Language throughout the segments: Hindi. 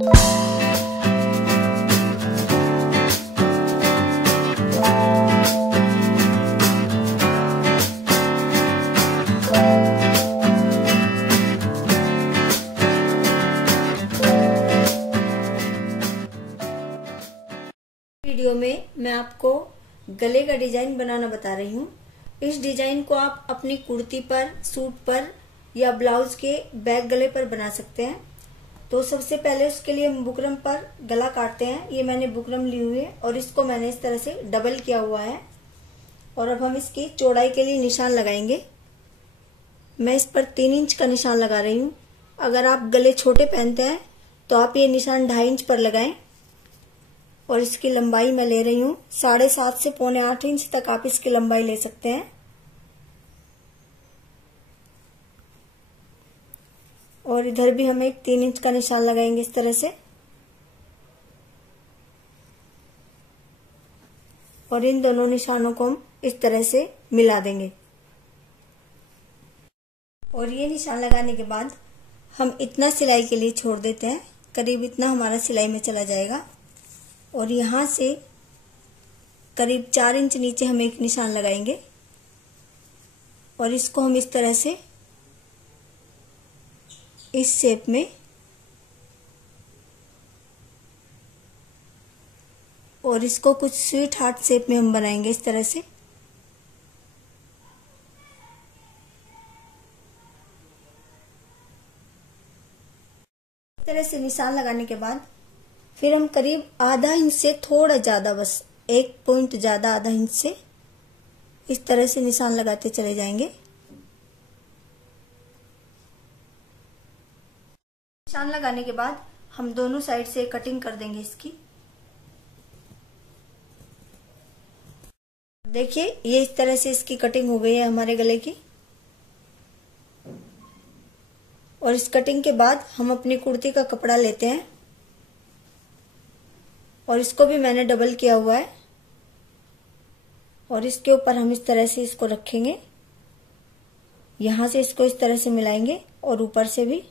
वीडियो में मैं आपको गले का डिजाइन बनाना बता रही हूँ। इस डिजाइन को आप अपनी कुर्ती पर, सूट पर या ब्लाउज के बैक गले पर बना सकते हैं। तो सबसे पहले उसके लिए हम बुकरम पर गला काटते हैं। ये मैंने बुकरम ली हुई है और इसको मैंने इस तरह से डबल किया हुआ है। और अब हम इसकी चौड़ाई के लिए निशान लगाएंगे। मैं इस पर 3 इंच का निशान लगा रही हूँ। अगर आप गले छोटे पहनते हैं तो आप ये निशान 2.5 इंच पर लगाएं। और इसकी लंबाई मैं ले रही हूँ 7.5 से 7.25 इंच तक आप इसकी लंबाई ले सकते हैं। और इधर भी हम एक 3 इंच का निशान लगाएंगे इस तरह से। और इन दोनों निशानों को हम इस तरह से मिला देंगे। और ये निशान लगाने के बाद हम इतना सिलाई के लिए छोड़ देते हैं। करीब इतना हमारा सिलाई में चला जाएगा। और यहाँ से करीब 4 इंच नीचे हम एक निशान लगाएंगे। और इसको हम इस तरह से इस शेप में और इसको कुछ स्वीट हार्ट शेप में हम बनाएंगे इस तरह से। इस तरह से निशान लगाने के बाद फिर हम करीब आधा इंच से थोड़ा ज्यादा, बस 1 पॉइंट ज्यादा, आधा इंच से इस तरह से निशान लगाते चले जाएंगे। निशान लगाने के बाद हम दोनों साइड से कटिंग कर देंगे इसकी। देखिए ये इस तरह से इसकी कटिंग हो गई है हमारे गले की। और इस कटिंग के बाद हम अपनी कुर्ती का कपड़ा लेते हैं और इसको भी मैंने डबल किया हुआ है। और इसके ऊपर हम इस तरह से इसको रखेंगे। यहां से इसको इस तरह से मिलाएंगे और ऊपर से भी,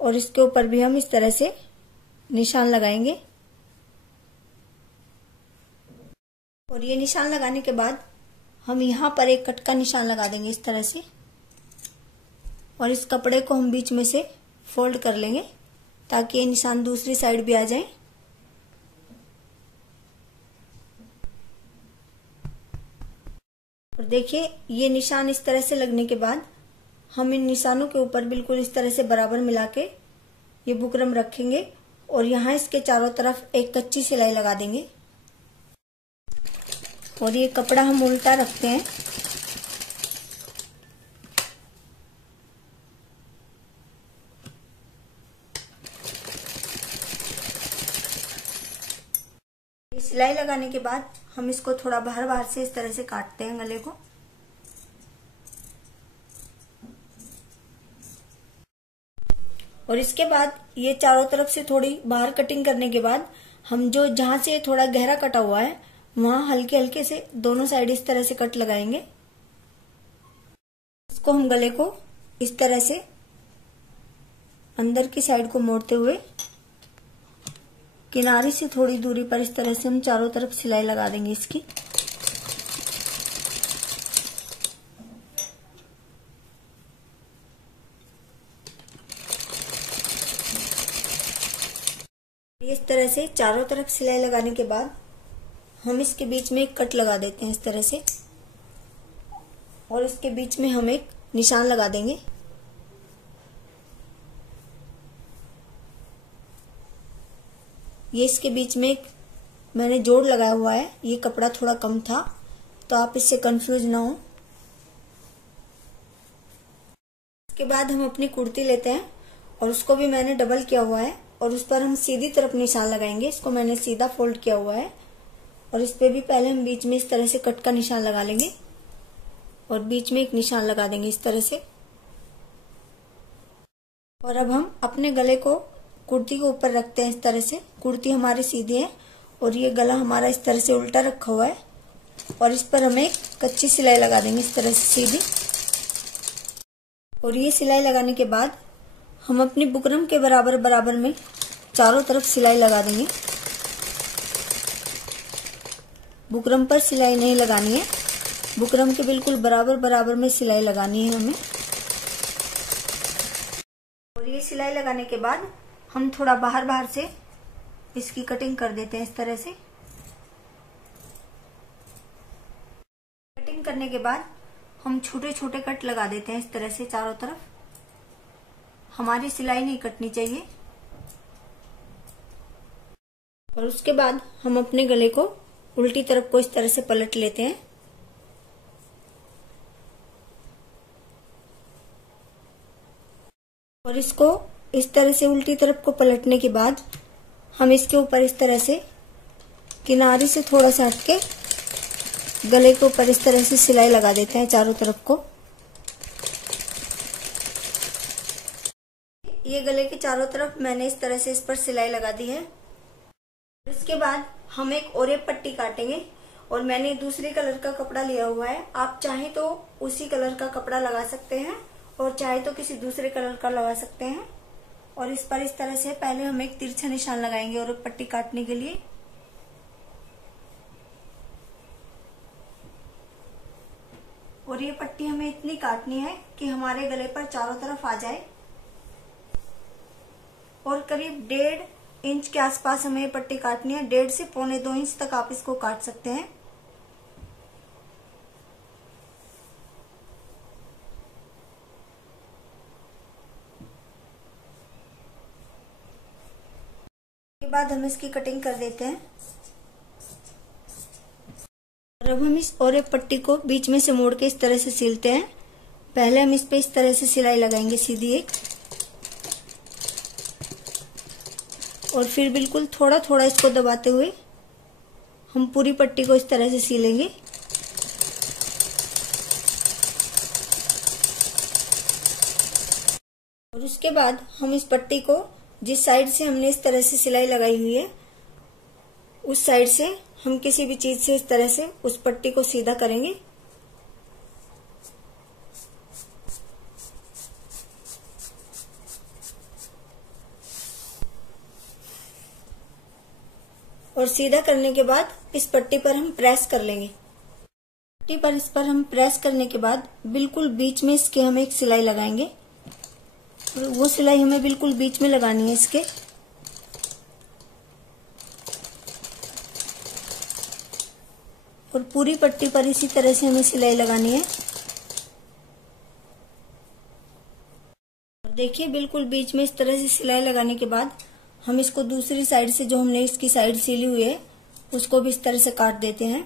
और इसके ऊपर भी हम इस तरह से निशान लगाएंगे। और ये निशान लगाने के बाद हम यहाँ पर एक कट का निशान लगा देंगे इस तरह से। और इस कपड़े को हम बीच में से फोल्ड कर लेंगे ताकि ये निशान दूसरी साइड भी आ जाए। और देखिए ये निशान इस तरह से लगने के बाद हम इन निशानों के ऊपर बिल्कुल इस तरह से बराबर मिला के ये बुकरम रखेंगे। और यहाँ इसके चारों तरफ एक कच्ची सिलाई लगा देंगे। और ये कपड़ा हम उल्टा रखते हैं। सिलाई लगाने के बाद हम इसको थोड़ा बाहर से इस तरह से काटते हैं गले को। और इसके बाद ये चारों तरफ से थोड़ी बाहर कटिंग करने के बाद हम जो जहां से थोड़ा गहरा कटा हुआ है वहां हल्के हल्के से दोनों साइड इस तरह से कट लगाएंगे। इसको हम गले को इस तरह से अंदर की साइड को मोड़ते हुए किनारे से थोड़ी दूरी पर इस तरह से हम चारों तरफ सिलाई लगा देंगे इसकी। इस तरह से चारों तरफ सिलाई लगाने के बाद हम इसके बीच में एक कट लगा देते हैं इस तरह से। और इसके बीच में हम एक निशान लगा देंगे। ये इसके बीच में एक मैंने जोड़ लगाया हुआ है। ये कपड़ा थोड़ा कम था तो आप इससे कंफ्यूज ना हो। इसके बाद हम अपनी कुर्ती लेते हैं और उसको भी मैंने डबल किया हुआ है और उस पर हम सीधी तरफ निशान लगाएंगे। इसको मैंने सीधा फोल्ड किया हुआ है और इस पे भी पहले हम बीच में इस तरह से कट का निशान लगा लेंगे और बीच में एक निशान लगा देंगे इस तरह से। और अब हम अपने गले को कुर्ती के ऊपर रखते हैं इस तरह से। कुर्ती हमारी सीधी है और ये गला हमारा इस तरह से उल्टा रखा हुआ है और इस पर हम एक कच्ची सिलाई लगा देंगे इस तरह से सीधी। और ये सिलाई लगाने के बाद हम अपनी बुकरम के बराबर में चारों तरफ सिलाई लगा देंगे। बुकरम पर सिलाई नहीं लगानी है, बुकरम के बिल्कुल बराबर बराबर में सिलाई लगानी है हमें। और ये सिलाई लगाने के बाद हम थोड़ा बाहर बाहर से इसकी कटिंग कर देते हैं। इस तरह से कटिंग करने के बाद हम छोटे छोटे कट लगा देते हैं इस तरह से चारों तरफ। हमारी सिलाई नहीं कटनी चाहिए। और उसके बाद हम अपने गले को उल्टी तरफ को इस तरह से पलट लेते हैं। और इसको इस तरह से उल्टी तरफ को पलटने के बाद हम इसके ऊपर इस तरह से किनारे से थोड़ा सा हटके गले के ऊपर इस तरह से सिलाई लगा देते हैं चारों तरफ को। ये गले के चारों तरफ मैंने इस तरह से इस पर सिलाई लगा दी है। इसके बाद हम एक ओरेप पट्टी काटेंगे और मैंने दूसरे कलर का कपड़ा लिया हुआ है। आप चाहे तो उसी कलर का कपड़ा लगा सकते हैं और चाहे तो किसी दूसरे कलर का लगा सकते हैं। और इस पर इस तरह से पहले हम एक तिरछा निशान लगाएंगे ओरेप पट्टी काटने के लिए। और ये पट्टी हमें इतनी काटनी है कि हमारे गले पर चारों तरफ आ जाए। और करीब 1.5 इंच के आसपास हमें ये पट्टी काटनी है। 1.5 से 1.25 इंच तक आप इसको काट सकते हैं। के बाद हम इसकी कटिंग कर देते हैं। और अब हम इस ओरेप पट्टी को बीच में से मोड़ के इस तरह से सिलते हैं। पहले हम इस पे इस तरह से सिलाई लगाएंगे सीधी एक, और फिर बिल्कुल थोड़ा थोड़ा इसको दबाते हुए हम पूरी पट्टी को इस तरह से सिलेंगे। और उसके बाद हम इस पट्टी को जिस साइड से हमने इस तरह से सिलाई लगाई हुई है उस साइड से हम किसी भी चीज से इस तरह से उस पट्टी को सीधा करेंगे। और सीधा करने के बाद इस पट्टी पर हम प्रेस कर लेंगे। पट्टी पर इस पर हम प्रेस करने के बाद बिल्कुल बीच में इसके हम एक सिलाई लगाएंगे। और वो सिलाई हमें बिल्कुल बीच में लगानी है इसके। और पूरी पट्टी पर इसी तरह से हमें सिलाई लगानी है। और देखिए बिल्कुल बीच में इस तरह से सिलाई लगाने के बाद हम इसको दूसरी साइड से जो हमने इसकी साइड सिली हुई है उसको भी इस तरह से काट देते हैं।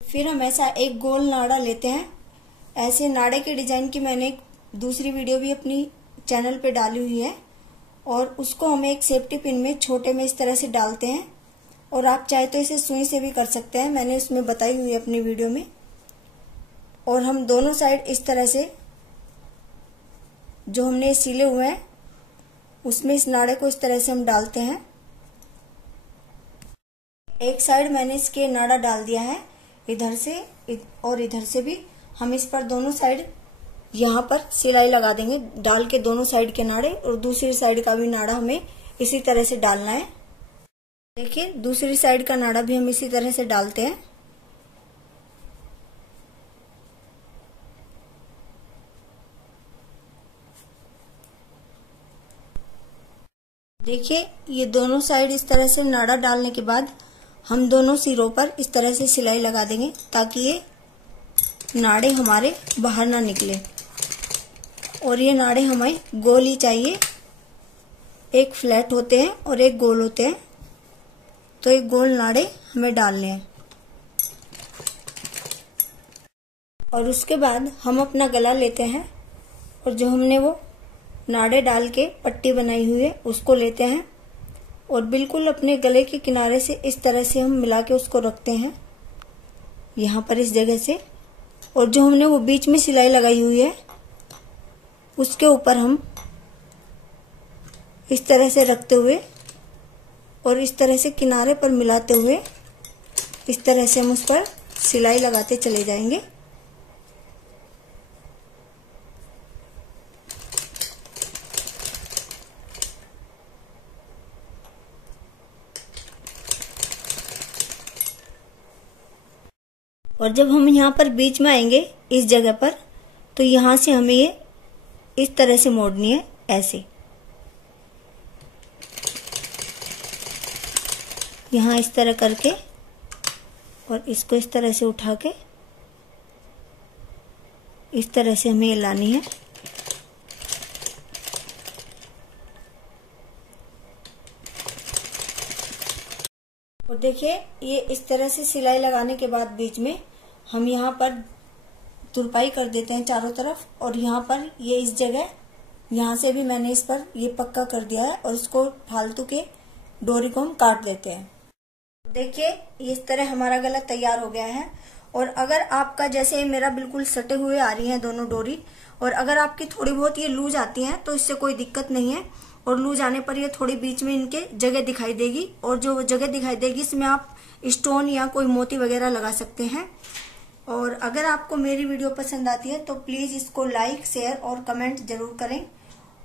फिर हम ऐसा एक गोल नाड़ा लेते हैं। ऐसे नाड़े के डिजाइन की मैंने एक दूसरी वीडियो भी अपनी चैनल पे डाली हुई है। और उसको हम एक सेफ्टी पिन में छोटे में इस तरह से डालते हैं। और आप चाहे तो इसे सुई से भी कर सकते हैं, मैंने उसमें बताई हुई है अपनी वीडियो में। और हम दोनों साइड इस तरह से जो हमने सिले हुए हैं उसमें इस नाड़े को इस तरह से हम डालते हैं। एक साइड मैंने इसके नाड़ा डाल दिया है इधर से, और इधर से भी हम इस पर दोनों साइड यहाँ पर सिलाई लगा देंगे डाल के दोनों साइड के नाड़े। और दूसरी साइड का भी नाड़ा हमें इसी तरह से डालना है। देखिए दूसरी साइड का नाड़ा भी हम इसी तरह से डालते हैं। देखिए ये दोनों साइड इस तरह से नाड़ा डालने के बाद हम दोनों सिरों पर इस तरह से सिलाई लगा देंगे ताकि ये नाड़े हमारे बाहर ना निकले। और ये नाड़े हमें गोल ही चाहिए, एक फ्लैट होते हैं और एक गोल होते हैं, तो एक गोल नाड़े हमें डालने हैं। और उसके बाद हम अपना गला लेते हैं और जो हमने वो नाड़े डाल के पट्टी बनाई हुई है उसको लेते हैं और बिल्कुल अपने गले के किनारे से इस तरह से हम मिला के उसको रखते हैं यहाँ पर इस जगह से। और जो हमने वो बीच में सिलाई लगाई हुई है उसके ऊपर हम इस तरह से रखते हुए और इस तरह से किनारे पर मिलाते हुए इस तरह से हम उस पर सिलाई लगाते चले जाएंगे। और जब हम यहाँ पर बीच में आएंगे इस जगह पर, तो यहाँ से हमें ये इस तरह से मोड़नी है, ऐसे। यहाँ इस तरह करके और इसको इस तरह से उठा के इस तरह से हमें ये लानी है। और देखिए ये इस तरह से सिलाई लगाने के बाद बीच में हम यहाँ पर तुरपाई कर देते हैं चारों तरफ, और यहाँ पर ये इस जगह यहाँ से भी मैंने इस पर ये पक्का कर दिया है, और इसको फालतू के डोरी को हम काट देते हैं। देखिए इस तरह हमारा गला तैयार हो गया है। और अगर आपका जैसे मेरा बिल्कुल सटे हुए आ रही है दोनों डोरी, और अगर आपकी थोड़ी बहुत ये लूज आती हैं तो इससे कोई दिक्कत नहीं है। और लूज आने पर ये थोड़ी बीच में इनके जगह दिखाई देगी, और जो जगह दिखाई देगी इसमें आप स्टोन या कोई मोती वगैरह लगा सकते हैं। और अगर आपको मेरी वीडियो पसंद आती है तो प्लीज इसको लाइक, शेयर और कमेंट जरूर करें।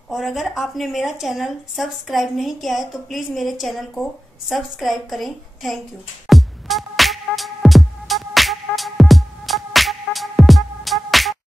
और अगर आपने मेरा चैनल सब्सक्राइब नहीं किया है तो प्लीज मेरे चैनल को सब्सक्राइब करें। Thank you.